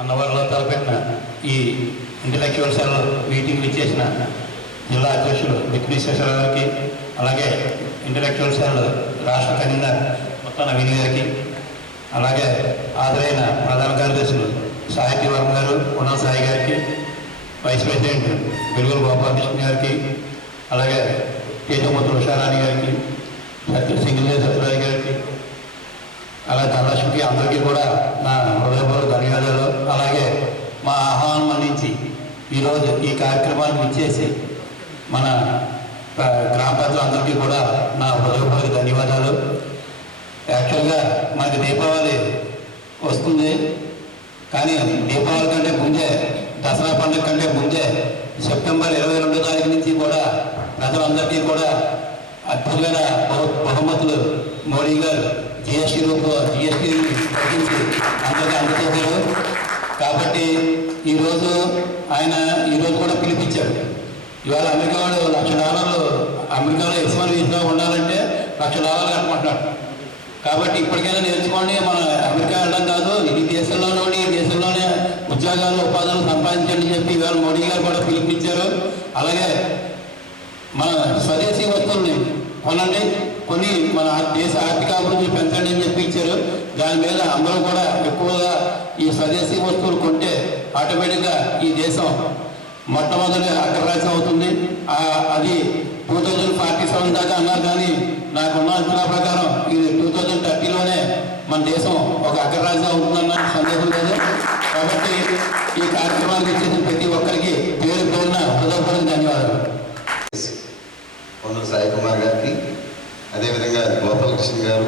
అన్నవరంలో తలపెట్టిన ఈ intellectual cell meeting ఇచ్చేసిన జిల్లా అధ్యక్షులు విఘ్నేశ్వర గారికి అలాగే ఇంటలెక్చువల్ సెల్ రాష్ట్ర కన్వీనర్ మొత్తం నవీన్ గారికి అలాగే హాజరైన ప్రధాన కార్యదర్శులు సాహిత్య వర్మ గారు ఉన్న సాయి గారికి వైస్ ప్రెసిడెంట్ వెలుగుల గోపాలకృష్ణ గారికి అలాగే తేజమూర్తి ఉషారాణి గారికి సత్య సింగిల్ సత్యరాజు గారికి అలా ధనలక్ష్మికి అందరికీ కూడా నా హృదయపూర్వక ధన్యవాదాలు. అలాగే మా ఆహ్వానం అందించి ఈరోజు ఈ కార్యక్రమానికి ఇచ్చేసి మన గ్రామ ప్రజలందరికీ కూడా నా హృదయపూర్వక ధన్యవాదాలు. యాక్చువల్గా మనకి దీపావళి వస్తుంది కానీ దీపావళి కంటే ముందే దసరా పండుగ కంటే ముందే సెప్టెంబర్ ఇరవై రెండో తారీఖు నుంచి కూడా ప్రజలందరికీ కూడా అద్భుతమైన బహు- బహుమతులు. మోడీ గారు జిఎస్టీ రూపు జిఎస్టీ తగ్గించి అందరికీ అందజేశారు. కాబట్టి ఈరోజు ఆయన ఈరోజు కూడా పిలిపించాడు ఇవాళ అమెరికా వాడు లక్ష డాలర్లు అమెరికాలో యజమాని వీసా ఉండాలంటే లక్ష డాలర్లు కట్టమంటున్నాడు కాబట్టి ఇప్పటికైనా నేర్చుకోండి మన అమెరికా వెళ్ళడం కాదు ఈ దేశంలోనే ఉండి ఈ దేశంలోనే ఉద్యోగాలు ఉపాధులు సంపాదించండి చెప్పి ఇవాళ మోడీ గారు కూడా పిలిపించారు. అలాగే మన స్వదేశీ వస్తువుల్ని కొనండి. కొన్ని మన దేశ ఆర్థిక అభివృద్ధి పెంచండి అని చెప్పి ఇచ్చారు. దాని మీద అందరూ కూడా ఎక్కువగా ఈ స్వదేశీ వస్తువులు కొంటే ఆటోమేటిక్గా ఈ దేశం మొట్టమొదటి అగ్రరాజ్యం అవుతుంది. అది టూ థౌజండ్ ఫార్టీ సెవెన్ దాకా అన్నారు కానీ నాకున్న అంచనా ప్రకారం ఇది టూ థౌజండ్ థర్టీలోనే మన దేశం ఒక అగ్రరాజ్యం అవుతుందన్న సందేహం లేదు. కాబట్టి ఈ కార్యక్రమానికి ఇచ్చేసిన ప్రతి ఒక్కరికి పేరు పేరున హృదయపూర్వక ధన్యవాదాలు. సాయి కుమార్ గారికి అదేవిధంగా గోపాలకృష్ణ గారు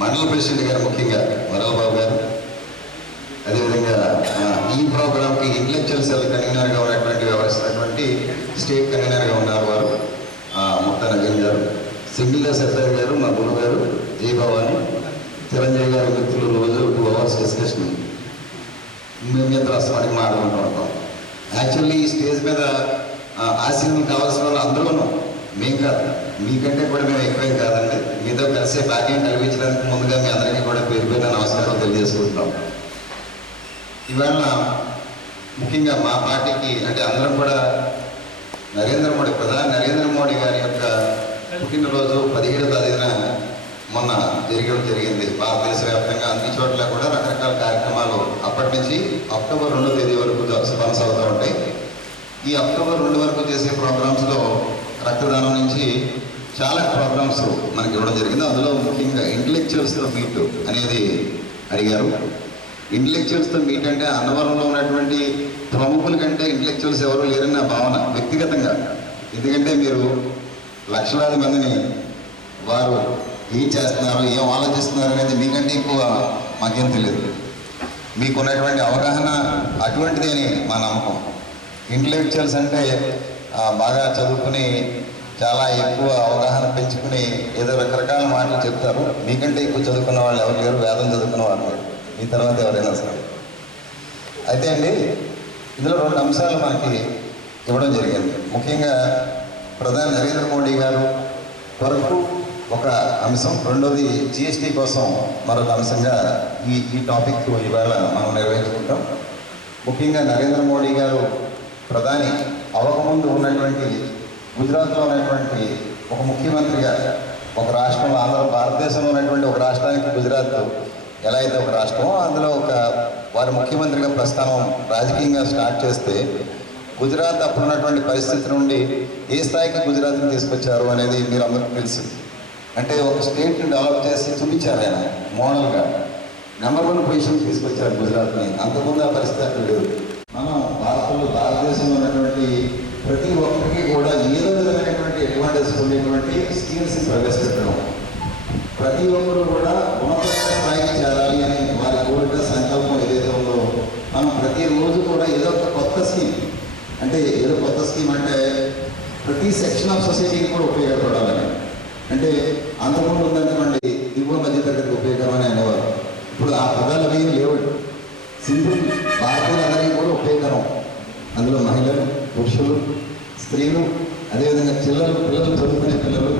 మండల ప్రెసిడెంట్ గారు ముఖ్యంగా వరవబాబు గారు. అదేవిధంగా ఈ ప్రోగ్రామ్కి ఇంటలెక్చువల్ సెల్ కన్వీనర్గా ఉన్నటువంటి వ్యవహరిస్తున్నటువంటి స్టేట్ కన్వీనర్గా ఉన్నారు వారు. ముక్త నవీన్ గారు సింగిల్ సత్యరాజ్ గారు మా గురువు గారు జై భవాని చిరంజీవి గారి మిత్రులు రోజు టూ అవర్స్ డిస్కషన్. మేమిద్దరు అసలు మాట్లాడుకుంటూ ఉంటాం. యాక్చువల్లీ ఈ స్టేజ్ మీద ఆశీర్వం కావాల్సిన వాళ్ళు అందరూను. మేము కాదు. మీకంటే కూడా మేము ఎక్కువేం కాదండి. మీతో కలిసే భాగ్యం కల్పించడానికి ముందుగా మీ అందరికీ కూడా పేరు పేరు నమస్కారం తెలియజేసుకుంటున్నాం. ఇవాళ ముఖ్యంగా మా పార్టీకి అంటే అందరం కూడా నరేంద్ర మోడీ ప్రధాని నరేంద్ర మోడీ గారి యొక్క పుట్టినరోజు పదిహేడు తేదీన మొన్న జరగడం జరిగింది. భారతదేశ వ్యాప్తంగా అన్ని చోట్ల కూడా రకరకాల కార్యక్రమాలు అప్పటి నుంచి అక్టోబర్ రెండో తేదీ వరకు కొనసాగుతూ ఉంటాయి. ఈ అక్టోబర్ రెండు వరకు చేసే ప్రోగ్రామ్స్లో రక్తదానం నుంచి చాలా ప్రోగ్రామ్స్ మనకి ఇవ్వడం జరిగింది. అందులో ముఖ్యంగా ఇంటలెక్చువల్స్తో మీట్ అనేది అడిగారు. ఇంటలెక్చువల్స్తో మీట్ అంటే అన్నవరంలో ఉన్నటువంటి ప్రముఖుల కంటే ఇంటలెక్చువల్స్ ఎవరు లేరని నా భావన వ్యక్తిగతంగా. ఎందుకంటే మీరు లక్షలాది మందిని వారు ఏం చేస్తున్నారు ఏం ఆలోచిస్తున్నారు అనేది మీకంటే ఎక్కువ మాకేం తెలియదు. మీకున్నటువంటి అవగాహన అటువంటిది అని మా నమ్మకం. ఇంటలెక్చువల్స్ అంటే బాగా చదువుకుని చాలా ఎక్కువ అవగాహన పెంచుకుని ఏదో రకరకాల మాటలు చెప్తారు. మీకంటే ఎక్కువ చదువుకున్న వాళ్ళు ఎవరు లేరు వేదం చదువుకున్న వాళ్ళు మీ తర్వాత ఎవరైనా సరే. అయితే అండి ఇందులో రెండు అంశాలు మనకి ఇవ్వడం జరిగింది. ముఖ్యంగా ప్రధాని నరేంద్ర మోడీ గారు వరకు ఒక అంశం రెండోది జిఎస్టీ కోసం మరొక అంశంగా ఈ ఈ టాపిక్ ఇవాళ మనం నిర్వహించుకుంటాం. ముఖ్యంగా నరేంద్ర మోడీ గారు ప్రధాని అవ్వకముందు ఉన్నటువంటి గుజరాత్లో ఉన్నటువంటి ఒక ముఖ్యమంత్రిగా ఒక రాష్ట్రంలో ఆంధ్ర భారతదేశంలో ఉన్నటువంటి ఒక రాష్ట్రానికి గుజరాత్ ఎలా అయితే ఒక రాష్ట్రమో అందులో ఒక వారి ముఖ్యమంత్రిగా ప్రస్థానం రాజకీయంగా స్టార్ట్ చేస్తే గుజరాత్ అప్పుడు ఉన్నటువంటి పరిస్థితి నుండి ఏ స్థాయికి గుజరాత్ని తీసుకొచ్చారు అనేది మీరు అందరికీ తెలుసు. అంటే ఒక స్టేట్ని డెవలప్ చేసి చూపించారు ఆయన మోడల్గా. నెంబర్ వన్ పొజిషన్ తీసుకొచ్చారు గుజరాత్ని. అంతకుముందు ఆ పరిస్థితి అక్కడ లేదు. మనం భారతంలో భారతదేశంలో ఉన్నటువంటి ప్రతి ఒక్కరికి కూడా ఏదో విధమైనటువంటి అడ్వాంటేజ్ ఉండేటువంటి స్కీమ్స్ ప్రవేశపెట్టడం. ప్రతి ఒక్కరు కూడా ఉన్నతమైన స్థాయికి చేరాలి అని వారి కోరిక సంకల్పం ఏదైతే ఉందో మనం ప్రతిరోజు కూడా ఏదో ఒక కొత్త స్కీమ్ అంటే ఏదో కొత్త స్కీమ్ అంటే ప్రతి సెక్షన్ ఆఫ్ సొసైటీకి కూడా ఉపయోగపడాలని. అంటే అంతకుముందు ఉన్నటువంటి దిగువ మధ్య తరగతికి ఉపయోగకరమని అనేవారు. ఇప్పుడు ఆ పదాలు అవి లేవు. సింపుల్ భారతీయులందరికీ కూడా ఉపయోగకరం. అందులో మహిళలు పురుషులు స్త్రీలు అదేవిధంగా చిల్లలు పిల్లలు చదువుకునే పిల్లలు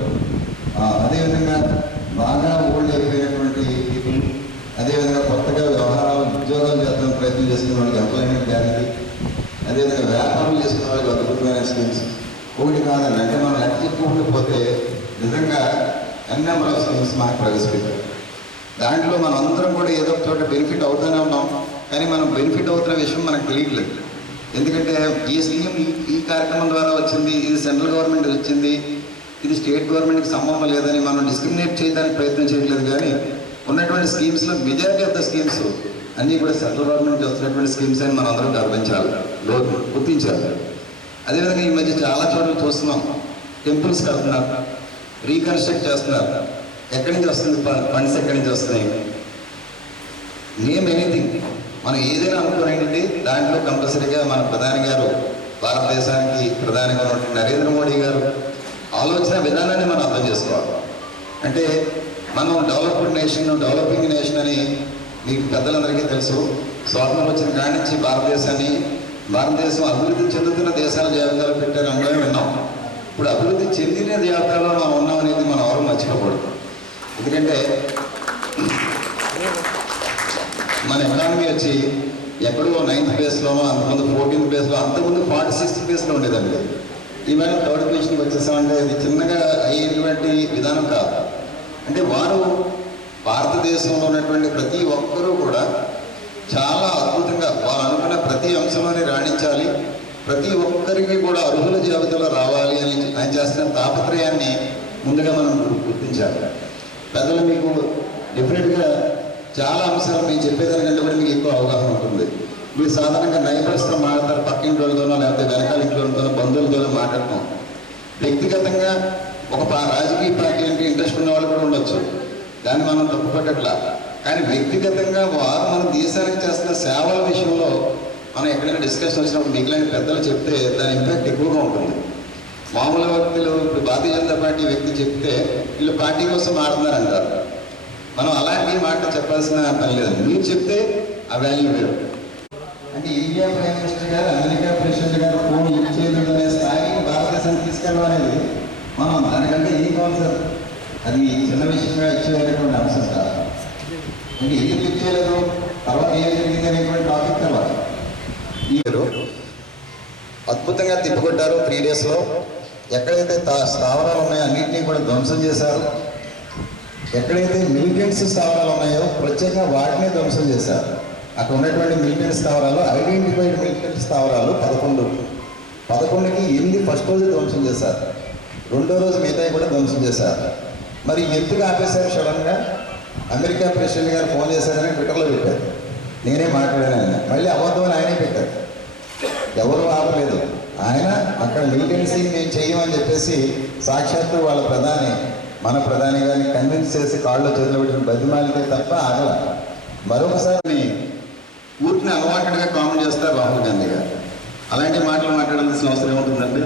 అదేవిధంగా బాగా ఓల్డ్ అయిపోయినటువంటి పీపుల్ అదేవిధంగా కొత్తగా వ్యవహారాలు ఉద్యోగాలు చేద్దాం ప్రయత్నం చేసుకునే వాళ్ళకి ఎంప్లాయ్మెంట్ గ్యారంటీ అదేవిధంగా వ్యాపారం చేసుకునే వాళ్ళకి అద్భుతమైన స్కీమ్స్ ఒకటి కాదండి అంటే మనం ఎంత చెప్పుకుంటూ పోతే నిజంగా ఎన్నెంబర్ ఆఫ్ స్కీమ్స్ మాకు ప్రవేశపెట్టారు. దాంట్లో మనం అందరం కూడా ఏదో చోట బెనిఫిట్ అవుతూనే ఉన్నాం కానీ మనం బెనిఫిట్ అవుతున్న విషయం మనకు తెలియట్లేదు. ఎందుకంటే ఈ స్కీమ్ ఈ కార్యక్రమం ద్వారా వచ్చింది ఇది సెంట్రల్ గవర్నమెంట్ వచ్చింది ఇది స్టేట్ గవర్నమెంట్కి సంబంధం లేదని మనం డిస్క్రిమినేట్ చేయడానికి ప్రయత్నం చేయట్లేదు కానీ ఉన్నటువంటి స్కీమ్స్లో మెజారిటీ ఆఫ్ ద స్కీమ్స్ అన్నీ కూడా సెంట్రల్ గవర్నమెంట్ వస్తున్నటువంటి స్కీమ్స్ అని మనం అందరం గర్వించాలి గౌరవం గుర్తించాలి. అదేవిధంగా ఈ మధ్య చాలా చోట్ల చూస్తున్నాం టెంపుల్స్ కడుతున్నారు రీకన్స్ట్రక్ట్ చేస్తున్నారు. ఎక్కడి నుంచి వస్తుంది? ఫండ్స్ ఎక్కడి నుంచి వస్తున్నాయి? నేమ్ ఎనీథింగ్ మనం ఏదైనా అనుకోనండి దాంట్లో కంపల్సరీగా మన ప్రధాని గారు భారతదేశానికి ప్రధానిగా ఉన్నటువంటి నరేంద్ర మోడీ గారు ఆలోచన విధానాన్ని మనం అర్థం చేసుకోవాలి. అంటే మనం డెవలప్డ్ నేషన్ డెవలపింగ్ నేషన్ అని మీకు పెద్దలందరికీ తెలుసు. స్వాతంత్రం వచ్చిన కాడి నుంచి భారతదేశాన్ని భారతదేశం అభివృద్ధి చెందుతున్న దేశాల జాబితాలో పెట్టారు అందరం విన్నాం. ఇప్పుడు అభివృద్ధి చెందిన జాబితాలో మనం ఉన్నాం అనేది మనం ఎవరు మర్చిపోకూడదు. ఎందుకంటే మన ఎకానమీ వచ్చి ఎక్కడో నైన్త్ ప్లేస్లోనో అంతకుముందు ఫోర్టీన్త్ ప్లేస్లో అంతకుముందు ఫార్టీ సిక్స్త్ ప్లేస్లో ఉండేదండి. ఈవేళ థర్డ్ పొజిషన్కి వచ్చేసామంటే ఇది చిన్నగా అయ్యేటువంటి విధానం కాదు. అంటే వారు భారతదేశంలో ఉన్నటువంటి ప్రతి ఒక్కరూ కూడా చాలా అద్భుతంగా వారు అనుకున్న ప్రతి అంశంలోనే రాణించాలి ప్రతి ఒక్కరికి కూడా అర్హుల జాబితాలో రావాలి అని ఆయన చేస్తున్న తాపత్రయాన్ని ముందుగా మనం గుర్తించాలి. పెద్దలు మీకు డెఫినెట్గా చాలా అంశాలు మేము చెప్పేదానికంటే కూడా మీకు ఎక్కువ అవగాహన ఉంటుంది. మీరు సాధారణంగా నైబర్స్తో మాట్లాడతారు పక్కింటి వాళ్ళతోనో లేకపోతే వెనకాల ఇంట్లోనో బంధువులతోనో మాట్లాడతాం. వ్యక్తిగతంగా ఒక రాజకీయ పార్టీ అంటే ఇంట్రెస్ట్ ఉన్న వాళ్ళు కూడా ఉండొచ్చు. దాన్ని మనం తప్పుపట్టట్లా. కానీ వ్యక్తిగతంగా వారు మన దేశానికి చేస్తున్న సేవల విషయంలో మనం ఎక్కడైనా డిస్కషన్ వచ్చినప్పుడు మిగిలిన పెద్దలు చెప్తే దాని ఇంపాక్ట్ ఎక్కువగా ఉంటుంది. మామూలు వ్యక్తులు ఇప్పుడు భారతీయ జనతా పార్టీ వ్యక్తి చెప్తే వీళ్ళు పార్టీ కోసం ఆడుతున్నారంటారు మనం అలాంటి మాట చెప్పాల్సిన పని లేదు. మీరు చెప్తే ఆ వాల్యూ వేరు. అంటే ఇండియా ప్రైమ్ మినిస్టర్ గారు అమెరికా ప్రెసిడెంట్ గారు ఫోన్ ఇచ్చేది అనే స్థాయికి భారతదేశాన్ని తీసుకెళ్ళడం అనేది మనం దానికంటే ఏం కావాలి సార్? అది చిన్న విషయంగా ఇచ్చేటటువంటి అంశం కాదు. అంటే ఎందుకు ఇచ్చేయలేదు తర్వాత ఏం జరిగింది అనేటువంటి టాపిక్ తర్వాత. మీరు అద్భుతంగా తిప్పకొట్టారు త్రీ డేస్లో ఎక్కడైతే స్థావరాలు ఉన్నాయో అన్నింటినీ కూడా ధ్వంసం చేశారు. ఎక్కడైతే మిలిటెంట్స్ స్థావరాలు ఉన్నాయో ప్రత్యేకంగా వాటినే ధ్వంసం చేశారు. అక్కడ ఉన్నటువంటి మిలిటెంట్ స్థావరాలు ఐడెంటిఫైడ్ మిలిటెంట్ స్థావరాలు పదకొండు. పదకొండుకి ఎనిమిది ఫస్ట్ రోజు ధ్వంసం చేశారు. రెండో రోజు మిగతాయి కూడా ధ్వంసం చేశారు. మరి ఎందుకు ఆపేశారు సడన్గా అమెరికా ప్రెసిడెంట్ గారు ఫోన్ చేశారని ట్విట్టర్లో పెట్టారు. నేనే మాట్లాడాను ఆయన. మళ్ళీ అబద్ధం అని ఆయనే పెట్టారు. ఎవరు ఆపలేదు. ఆయన అక్కడ మిలిటెన్సీ మేము చేయమని చెప్పేసి సాక్షాత్తు వాళ్ళ ప్రధాని మన ప్రధాని గారిని కన్విన్స్ చేసి కాళ్ళు చేతులు పెట్టిన బతిమాలితే తప్ప ఆగల. మరొకసారి ఊరిని అలవాటుగా కామెంట్ చేస్తారు రాహుల్ గాంధీ గారు. అలాంటి మాటలు మాట్లాడాల్సిన అవసరం ఏముంటుందండి?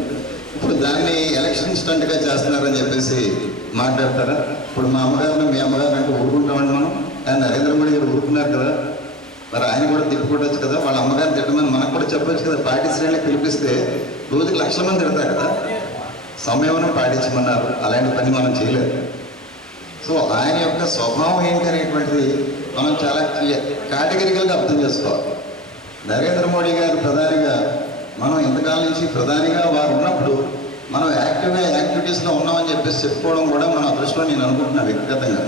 ఇప్పుడు దాన్ని ఎలక్షన్ స్టంట్గా చేస్తున్నారని చెప్పేసి మాట్లాడతారా? ఇప్పుడు మా అమ్మగారిని మీ అమ్మగారిని అంటే ఊరుకుంటామండి మనం. ఆయన నరేంద్ర మోడీ గారు ఊరుకున్నారు కదా. మరి ఆయన కూడా తిట్టుకోవచ్చు కదా. వాళ్ళ అమ్మగారిని తిట్టమని మనకు కూడా చెప్పొచ్చు కదా. పార్టీ శ్రేణులకు పిలిపిస్తే రోజుకి లక్షల మంది తిడతారు కదా. సమయం పాటించమన్నారు. అలాంటి పని మనం చేయలేదు. సో ఆయన యొక్క స్వభావం ఏంటి అనేటువంటిది మనం చాలా కేటగిరికల్గా అర్థం చేసుకోవాలి. నరేంద్ర మోడీ గారు ప్రధానిగా మనం ఇంతకాలం నుంచి ప్రధానిగా వారు ఉన్నప్పుడు మనం యాక్టివ్గా యాక్టివిటీస్లో ఉన్నామని చెప్పేసి చెప్పుకోవడం కూడా మన అదృష్టం నేను అనుకుంటున్నాను వ్యక్తిగతంగా.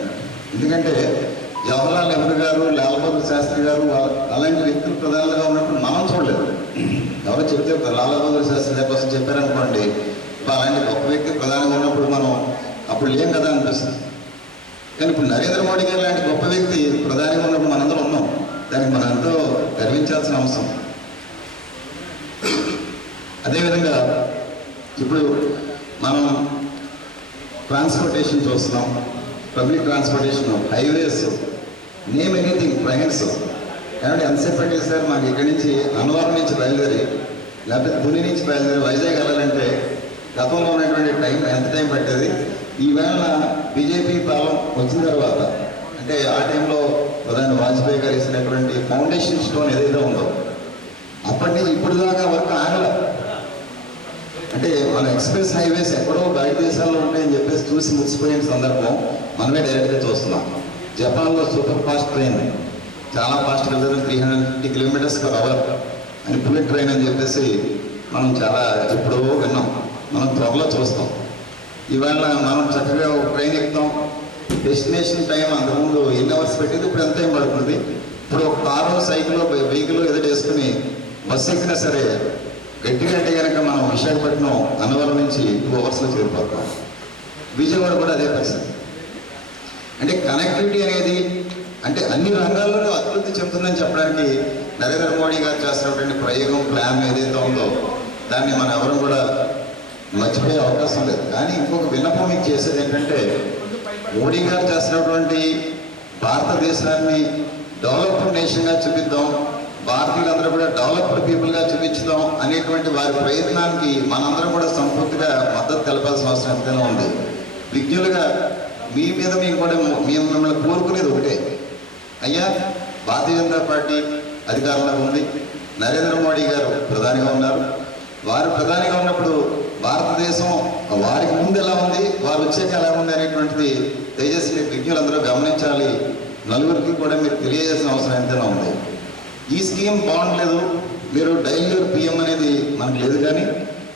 ఎందుకంటే జవహర్లాల్ నెహ్రూ గారు లాల్ బహదూర్ శాస్త్రి గారు అలాంటి వ్యక్తులు ప్రధానులుగా ఉన్నప్పుడు మనం చూడలేదు. ఎవరో చెప్తే లాల్ బహదూర్ శాస్త్రి కోసం చెప్పారనుకోండి అలాంటి గొప్ప వ్యక్తి ప్రధానంగా ఉన్నప్పుడు మనం అప్పుడు లేం కదా అనిపిస్తుంది. కానీ ఇప్పుడు నరేంద్ర మోడీ గారు లాంటి గొప్ప వ్యక్తి ప్రధానిగా ఉన్నప్పుడు మనందరం ఉన్నాం. దానికి మనం ఎంతో గర్వించాల్సిన అవసరం. అదేవిధంగా ఇప్పుడు మనం ట్రాన్స్పోర్టేషన్ చూస్తున్నాం. Public transportation highways name anything trains. కాబట్టి ఎంతసేపు పట్టేది సార్ మాకు ఇక్కడి నుంచి అన్నవరం నుంచి బయలుదేరి లేకపోతే తుని నుంచి బయలుదేరి వైజాగ్ వెళ్ళాలంటే గతంలో ఉన్నటువంటి టైం ఎంత టైం పట్టేది? ఈవేళ బీజేపీ పాలన వచ్చిన తర్వాత అంటే ఆ టైంలో ప్రధాని వాజ్పేయి గారు ఇచ్చినటువంటి ఫౌండేషన్ స్టోన్ ఏదైతే ఉందో అప్పటి నుంచి ఇప్పుడు దాకా వర్క్ ఆగల. అంటే మన ఎక్స్ప్రెస్ హైవేస్ ఎక్కడో బయట దేశాల్లో ఉంటాయని చెప్పేసి చూసి ముగిసిపోయిన సందర్భం మనమే డైరెక్ట్గా చూస్తున్నాం. జపాన్లో సూపర్ ఫాస్ట్ ట్రైన్ చాలా ఫాస్ట్ వెళ్తారు three hundred fifty kilometres per hour అని బుల్లెట్ ట్రైన్ అని చెప్పేసి మనం చాలా ఎప్పుడో విన్నాం. మనం త్వరలో చూస్తాం. ఇవాళ మనం చక్కగా ఒక ట్రైన్ ఎక్కుతాం. డెస్టినేషన్ టైం అంతకుముందు ఎన్ని అవర్స్ పెట్టేది? ఇప్పుడు ఎంత టైం పడుతుంది? ఇప్పుడు ఒక కారు సైకిల్ వెహికల్ ఎదుట వేసుకుని బస్సు ఎక్కినా సరే గట్టి అంటే కనుక మనం విశాఖపట్నం అన్నవరం నుంచి టూ అవర్స్లో చేరిపోతాం విజయవాడ కూడా అదే పరిస్థితి. అంటే కనెక్టివిటీ అనేది అంటే అన్ని రంగాల్లోనూ అభివృద్ధి చెందుతుందని చెప్పడానికి నరేంద్ర మోడీ గారు చేస్తున్నటువంటి ప్రయోగం ప్లాన్ ఏదైతే ఉందో దాన్ని మనం ఎవరు కూడా మర్చిపోయే అవకాశం లేదు. కానీ ఇంకొక విన్నపం మీకు చేసేది ఏంటంటే మోడీ గారు చేస్తున్నటువంటి భారతదేశాన్ని డెవలప్డ్ నేషన్గా చూపిద్దాం భారతీయులందరూ కూడా డెవలప్డ్ పీపుల్గా చూపించుదాం అనేటువంటి వారి ప్రయత్నానికి మనందరం కూడా సంపూర్తిగా మద్దతు తెలపాల్సిన అవసరం ఎంతైనా ఉంది. విజ్ఞులుగా మీ మీద మేము కూడా మేము మిమ్మల్ని కోరుకునేది ఒకటే. అయ్యా భారతీయ జనతా పార్టీ అధికారంలో ఉంది. నరేంద్ర మోడీ గారు ప్రధానిగా ఉన్నారు. వారు ప్రధానిగా ఉన్నప్పుడు భారతదేశం వారికి ముందు ఎలా ఉంది వారు వచ్చాక ఎలా ఉంది అనేటువంటిది దయచేసి మీరు విజ్ఞులందరూ గమనించాలి. నలుగురికి కూడా మీరు తెలియజేసిన అవసరం ఎంతైనా ఉంది. ఈ స్కీమ్ బాగుండలేదు. మీరు డైలీ పిఎం అనేది మనకు లేదు కానీ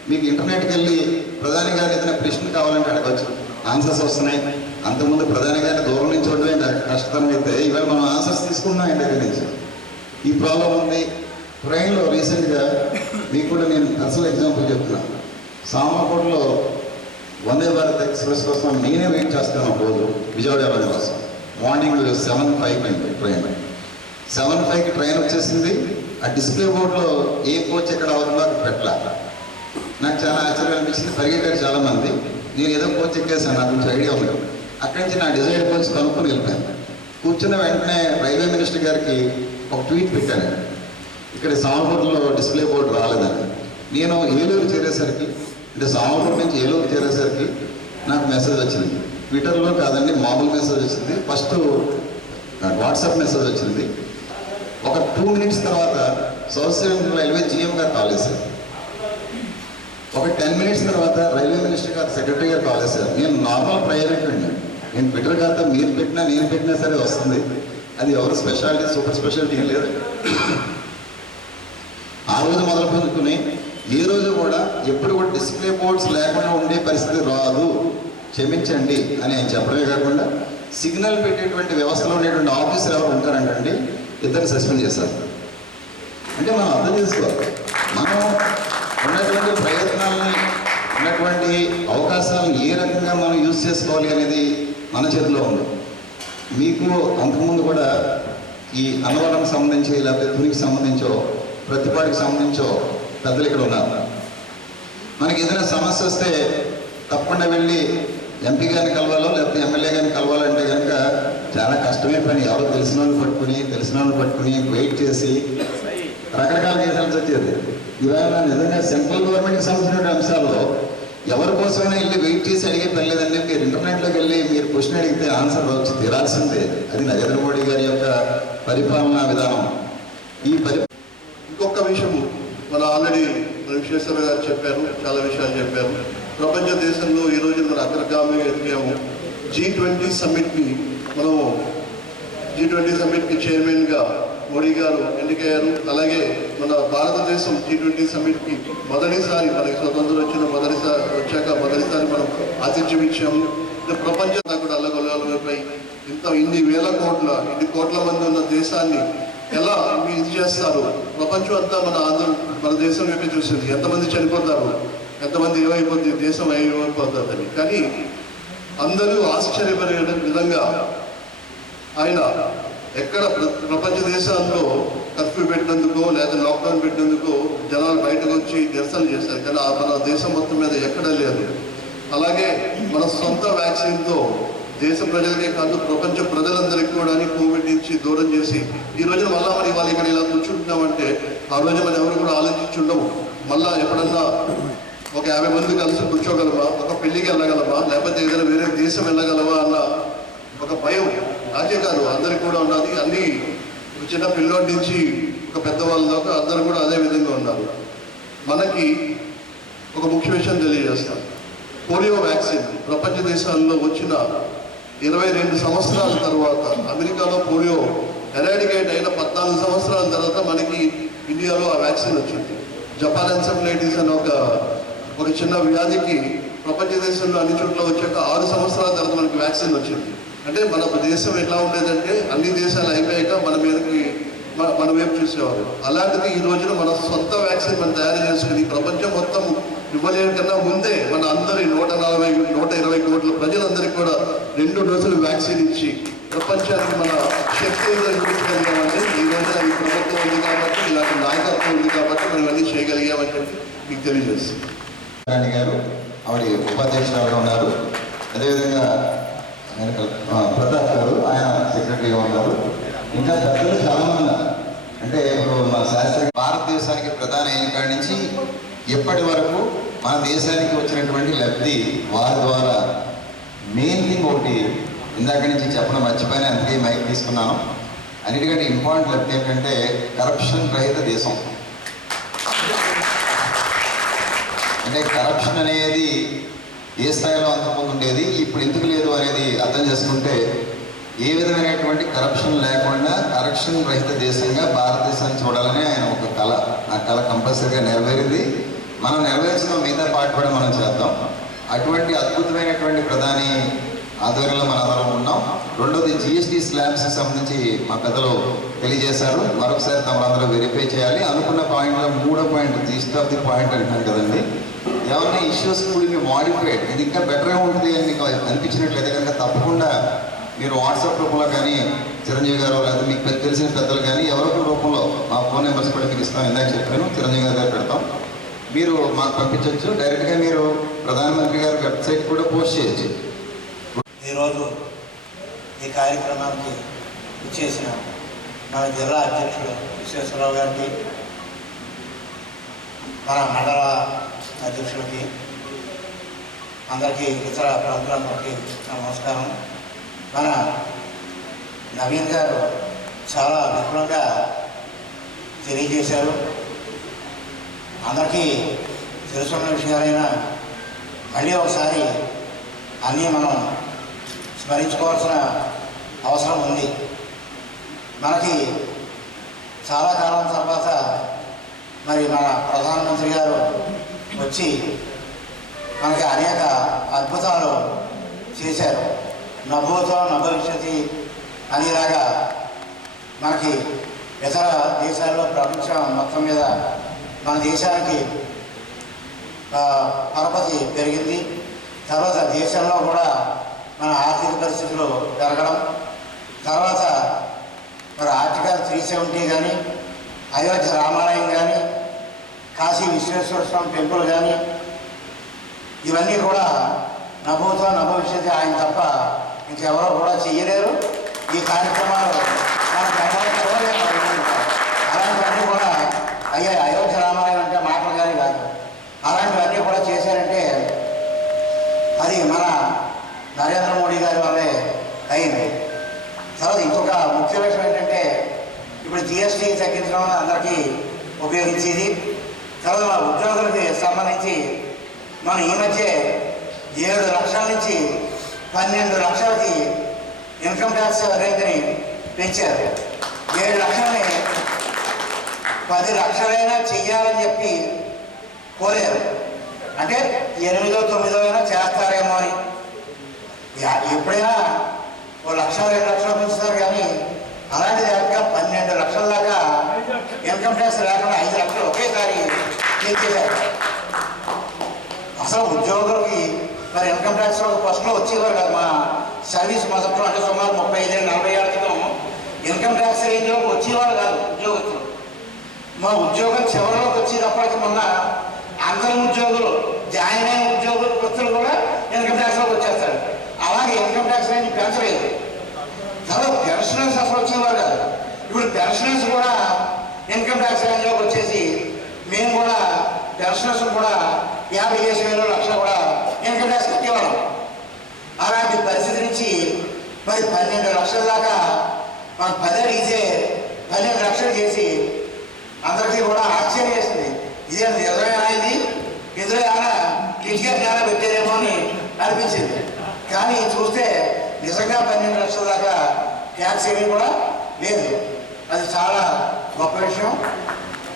మీకు ఇంటర్నెట్కి వెళ్ళి ప్రధాని గారు ఏదైనా ప్రశ్న కావాలంటే అడగచ్చు ఆన్సర్స్ వస్తున్నాయి. అంతకుముందు ప్రధాని గారిని దూరం నుంచి చూడడమే కష్టతరం అయితే ఇవాళ మనం ఆన్సర్స్ తీసుకున్నాం ఆయన దగ్గర నుంచి? ఈ ప్రాబ్లం ఉంది. ట్రైన్లో రీసెంట్గా మీకు కూడా నేను అసలు ఎగ్జాంపుల్ చెప్తున్నా. సామాకోటలో వందే భారత్ ఎక్స్ప్రెస్ కోసం నేనే వెయిట్ చేస్తాను రోజు. విజయవాడ వెళ్ళడం కోసం మార్నింగ్ సెవెన్ ఫైవ్కి అండి ట్రైన్ సెవెన్ ఫైవ్కి ట్రైన్ వచ్చేసింది. ఆ డిస్ప్లే బోర్డులో ఏ కోచ్ ఎక్కడ అవుతుందో అక్కడ పెట్టలా. నాకు చాలా ఆశ్చర్యం అనిపించింది. పరిగెట్టారు చాలామంది. నేను ఏదో కోచ్ ఎక్కేసాను నాకు కొంచెం ఐడియా ఉంది. అక్కడి నుంచి నా డిజైర్ కోచ్ కనుక్కొని వెళ్ళిపోయాను. కూర్చున్న వెంటనే రైల్వే మినిస్టర్ గారికి ఒక ట్వీట్ పెట్టాను. ఇక్కడ సామపూర్లో డిస్ప్లే బోర్డు రాలేదని. నేను ఏలూరు చేరేసరికి అంటే సోమవారం నుంచి ఏలూరు చేరేసరికి నాకు మెసేజ్ వచ్చింది. ట్విట్టర్లో కాదండి మామూలు మెసేజ్ వచ్చింది. ఫస్ట్ వాట్సాప్ మెసేజ్ వచ్చింది. ఒక టూ మినిట్స్ తర్వాత సౌత్ సెంట్రల్ రైల్వే జిఎం గారు కాల్ చేశారు. ఒక టెన్ మినిట్స్ తర్వాత రైల్వే మినిస్టర్ గారు సెక్రటరీ గారు కాల్ చేశారు. నేను నార్మల్ ప్రైవేట్ అండి. నేను ట్విట్టర్ కాదు మీరు పెట్టినా నేను పెట్టినా సరే వస్తుంది. అది ఎవరు స్పెషాలిటీ సూపర్ స్పెషాలిటీ ఏం లేదు. ఆ రోజు మొదలుపెట్టుకుని ఈ ఏ రోజు కూడా ఎప్పుడు కూడా డిస్ప్లే బోర్డ్స్ లేకుండా ఉండే పరిస్థితి రాదు. క్షమించండి అని ఆయన చెప్పడమే కాకుండా సిగ్నల్ పెట్టేటువంటి వ్యవస్థలో ఉండేటువంటి ఆఫీసర్ ఎవరు ఉంటారంటండి? ఇద్దరు సస్పెండ్ చేశారు. అంటే మనం అర్థం చేసుకోవాలి. మనం ఉన్నటువంటి ప్రయత్నాలని ఉన్నటువంటి అవకాశాలను ఏ రకంగా మనం యూజ్ చేసుకోవాలి అనేది మన చేతిలో ఉంది. మీకు అంతకుముందు కూడా ఈ అన్నవరం సంబంధించి లేకపోతే తునికి సంబంధించో ప్రతిపాడికి సంబంధించో పెద్దలు ఇక్కడ ఉన్నారు మనకి ఏదైనా సమస్య వస్తే తప్పకుండా వెళ్ళి ఎంపీ గారిని కలవాలో లేకపోతే ఎమ్మెల్యే గారిని కలవాలంటే కనుక చాలా కష్టమే పని. ఎవరో తెలిసిన వాళ్ళు పట్టుకుని తెలిసిన వాళ్ళు పట్టుకుని వెయిట్ చేసి రకరకాల కేసాలు వచ్చేది ఇవాళ నిజంగా సెంట్రల్ గవర్నమెంట్కి సంబంధించిన అంశాల్లో ఎవరి కోసమైనా వెళ్ళి వెయిట్ చేసి అడిగే పని లేదండి. మీరు ఇంటర్నెట్లోకి వెళ్ళి మీరు క్వశ్చన్ అడిగితే ఆన్సర్ వచ్చి తీరాల్సిందే. అది నరేంద్ర మోడీ గారి యొక్క పరిపాలనా విధానం. ఈ పరి ఇంకొక విషయం మన ఆల్రెడీ మన విశ్వేశ్వర గారు చెప్పారు చాలా విషయాలు చెప్పారు. ప్రపంచ దేశంలో ఈ రోజు మన అగ్రగామిగా ఎదిగాము. జీ ట్వంటీ సమ్మిట్ని మనము జీ ట్వంటీ సమ్మిట్కి చైర్మన్గా మోడీ గారు ఎన్నికయ్యారు. అలాగే మన భారతదేశం జీ ట్వంటీ సమ్మిట్కి మొదటిసారి మనకి స్వతంత్రం వచ్చిన మొదటిసారి వచ్చాక మొదటిసారి మనం ఆతిథ్యం ఇచ్చాము. అంటే ప్రపంచంలో కూడా అల్లగొల్లపై ఇంత ఇన్ని వేల కోట్ల ఇన్ని కోట్ల మంది ఉన్న దేశాన్ని ఎలా ఇది చేస్తారు? ప్రపంచం అంతా మన ఆంధ్ర మన దేశం వైపే చూసింది. ఎంతమంది చనిపోతారు? ఎంతమంది ఏమైపోతుంది? దేశం ఏమైపోతుందని. కానీ అందరూ ఆశ్చర్యపడే విధంగా ఆయన ఎక్కడ ప్ర- ప్రపంచ దేశాల్లో కర్ఫ్యూ పెట్టినందుకో లేదా లాక్డౌన్ పెట్టినందుకో జనాలు బయటకు వచ్చి నిరసన చేశారు. కానీ ఆ మన దేశం మొత్తం మీద ఎక్కడ లేదు. అలాగే మన సొంత వ్యాక్సిన్తో దేశ ప్రజలకే కాదు ప్రపంచ ప్రజలందరికీ కూడా కోవిడ్ నుంచి దూరం చేసి ఈ రోజున మళ్ళా మరి వాళ్ళు ఇక్కడ ఇలా కూర్చుంటున్నామంటే ఆ రోజు మనం ఎవరు కూడా ఆలోచించుండము. మళ్ళా ఎప్పుడన్నా ఒక యాభై మంది కలిసి కూర్చోగలమా? ఒక పెళ్ళికి వెళ్ళగలమా? లేకపోతే ఏదైనా వేరే దేశం వెళ్ళగలమా? అన్న ఒక భయం. నాకే కాదు అందరికి కూడా ఉన్నది అన్ని చిన్న పిల్లోడి నుంచి ఒక పెద్దవాళ్ళ దాకా అందరూ కూడా అదే విధంగా ఉన్నారు మనకి ఒక ముఖ్య విషయం తెలియజేస్తాను. పోలియో వ్యాక్సిన్ ప్రపంచ దేశాల్లో వచ్చిన ఇరవై రెండు సంవత్సరాల తర్వాత అమెరికాలో పోలియో ఎరాడికేట్ అయిన పద్నాలుగు సంవత్సరాల తర్వాత మనకి ఇండియాలో ఆ వ్యాక్సిన్ వచ్చింది. జపాన్ ఎన్సెఫ్లైటిస్ అనే ఒక ఒక చిన్న వ్యాధికి ప్రపంచ దేశంలో అన్ని చోట్ల వచ్చాక ఆరు సంవత్సరాల తర్వాత మనకి వ్యాక్సిన్ వచ్చింది. అంటే మన దేశం ఎట్లా ఉండేదంటే అన్ని దేశాలు అయిపోయాక మన మీదకి మన వైపు చూసేవారు. అలాంటిది ఈ రోజున మన సొంత వ్యాక్సిన్ మనం తయారు చేసుకుని ప్రపంచం మొత్తం ఇవ్వలేని కన్నా ముందే మన అందరి నూట నలభై నూట ఇరవై కోట్ల ప్రజలందరికీ కూడా రెండు డోసులు వ్యాక్సిన్ ఇచ్చి ప్రపంచానికి మన శక్తి చూపించగలిగామంటే ఈ రోజున ఈ ప్రభుత్వం ఉంది కాబట్టి ఇలాంటి నాయకత్వం ఉంది కాబట్టి మనం ఇవన్నీ చేయగలిగామని చెప్పి మీకు తెలియజేస్తుంది గారు ఆవిడ ఉపాధ్యక్షురాలుగా ఉన్నారు. అదేవిధంగా ప్రతాప్ గారు ఆయన సెక్రటరీగా ఉన్నారు. ఇంకా పెద్దలు చాలా ఉన్నారు. అంటే ఇప్పుడు మన శాస్త్రి భారతదేశానికి ప్రధాన అయిన కాడి నుంచి ఎప్పటి వరకు మన దేశానికి వచ్చినటువంటి లబ్ధి వారి ద్వారా మెయిన్ థింగ్ ఒకటి ఇందాక నుంచి చెప్పడం మర్చిపోయిన అందుకే మైక్ తీసుకున్నాను. అన్నిటికంటే ఇంపార్టెంట్ లబ్ధి ఏంటంటే కరప్షన్ రహిత దేశం. అంటే కరప్షన్ అనేది ఏ స్థాయిలో అంతకుముందు ఉండేది ఇప్పుడు ఎందుకు లేదు అనేది అర్థం చేసుకుంటే ఏ విధమైనటువంటి కరప్షన్ లేకుండా కరప్షన్ రహిత దేశంగా భారతదేశాన్ని చూడాలని ఆయన ఒక కళ ఆ కళ కంపల్సరీగా నెరవేరింది. మనం నెరవేర్చిన మిగతా పార్ట్ కూడా మనం చేద్దాం. అటువంటి అద్భుతమైనటువంటి ప్రధాని ఆధ్వర్యంలో మనం అందరం ఉన్నాం. రెండోది జిఎస్టీ స్లాబ్స్ సంబంధించి మా పెద్దలు తెలియజేశారు. మరొకసారి తమరందరూ వెరిఫై చేయాలి. అనుకున్న పాయింట్లో మూడో point least of the point అంటాం కదండి. ఏమన్నా ఇష్యూస్ కూడా మాడిఫైడ్ ఇది ఇంకా బెటర్గా ఉంటుంది అని మీకు అనిపించినట్లయితే కనుక తప్పకుండా మీరు వాట్సాప్ రూపంలో కానీ చిరంజీవి గారు లేదా మీకు తెలిసిన పెద్దలు కానీ ఎవరొక రూపంలో మా ఫోన్ నెంబర్స్ కూడా మీకు ఇస్తాం. ఇందాక చెప్పాను చిరంజీవి గారి దగ్గర పెడతాం. మీరు మాకు పంపించవచ్చు. డైరెక్ట్గా మీరు ప్రధానమంత్రి గారి వెబ్సైట్ కూడా పోస్ట్ చేయొచ్చు. ఈరోజు ఈ కార్యక్రమానికి ఇచ్చేసిన మన జిల్లా అధ్యక్షుడు విశ్వేశ్వరరావు గారికి మన మండల అధ్యక్షులకి అందరికీ ఇతర ప్రముఖులందరికీ నమస్కారం. మన నవీన్ గారు చాలా విపులంగా తెలియజేశారు. అందరికీ తెలుసున్న విషయాలైనా మళ్ళీ ఒకసారి అన్నీ మనం స్మరించుకోవాల్సిన అవసరం ఉంది. మనకి చాలా కాలం తర్వాత మరి మన ప్రధానమంత్రి గారు వచ్చి మనకి అనేక అద్భుతాలు చేశారు. నభూతో నభవిష్యతి అనేలాగా మనకి ఇతర దేశాల్లో ప్రపంచం మొత్తం మీద మన దేశానికి పరపతి పెరిగింది. తర్వాత దేశంలో కూడా మన ఆర్థిక పరిస్థితులు పెరగడం. తర్వాత మరి ఆర్టికల్ త్రీ సెవెంటీ కానీ అయోధ్య రామాలయం కానీ కాశీ విశ్వేశ్వర స్వామి టెంపుల్ కానీ ఇవన్నీ కూడా నభూతో నభవిష్యత్తు ఆయన తప్ప ఇంకెవరో కూడా చేయలేరు ఈ కార్యక్రమాలు అలాంటివన్నీ కూడా అయ్యాయి అయోధ్య రామాలయం అంటే మాటలు కానీ కాదు అలాంటివన్నీ కూడా చేశారంటే అది మన నరేంద్ర మోడీ గారి వల్లే అయింది. తర్వాత ఇంకొక ముఖ్య విషయం ఏంటంటే ఇప్పుడు జిఎస్టీ తగ్గించడం అందరికీ ఉపయోగించేది. తర్వాత మన ఉద్యోగులకి సంబంధించి మనం ఈ మధ్య ఏడు లక్షల నుంచి పన్నెండు లక్షలకి ఇన్కమ్ ట్యాక్స్ రేంజ్ని పెంచారు. ఏడు లక్షలని పది లక్షలైనా చెయ్యాలని చెప్పి కోరారు. అంటే ఎనిమిదో తొమ్మిదో అయినా చేస్తారేమో అని. యా- ఎప్పుడైనా ఓ లక్ష రెండు లక్షలు పెంచుతారు కానీ అలాంటి కాక పన్నెండు లక్షల దాకా ఇన్కమ్ ట్యాక్స్ లేకుండా ఐదు లక్షలు ఒకేసారి పెంచేశారు అసలు ఉద్యోగులకి మరి ఇన్కమ్ ట్యాక్స్ ఫస్ట్లో వచ్చేవారు కదా మా సర్వీస్ మొదట్లో అంటే సుమారు ముప్పై ఐదు నలభై ఏళ్ళ క్రితం ఇన్కమ్ ట్యాక్స్ రేంజ్లోకి వచ్చేవారు కాదు ఉద్యోగస్తులు. మా ఉద్యోగం చివరిలోకి వచ్చేటప్పటికి మొన్న అందరు ఉద్యోగులు జాయిన్ అయిన ఉద్యోగులు వృత్తులు కూడా ఇన్కమ్ ట్యాక్స్లోకి వచ్చేస్తారు. అలాగే ఇన్కమ్ ట్యాక్స్ అనేది పెంచలేదు. తర్వాత పెన్షనర్స్ అసలు వచ్చేవారు కాదు. ఇప్పుడు పెన్షనర్స్ కూడా ఇన్కమ్ ట్యాక్స్ రేంజ్లోకి వచ్చేసి మేము కూడా పెన్షనర్స్ కూడా యాభై వేసి వేలు లక్షలు కూడా ఇన్కమ్ ట్యాక్స్ కట్టేవాళ్ళం. అలాంటి పరిస్థితి నుంచి మరి పన్నెండు లక్షల దాకా మనం పదేళ్ళు ఇదే పన్నెండు లక్షలు చేసి అందరికీ కూడా ఆశ్చర్యం వేసింది. ఇదే ఎదురైనా ఇది ఇందులో ఏమైనా కిటికీ జ్ఞానం పెట్టారేమో అని అనిపించింది. కానీ చూస్తే నిజంగా పన్నెండు లక్షల దాకా ట్యాక్స్ ఏమీ కూడా లేదు. అది చాలా గొప్ప విషయం.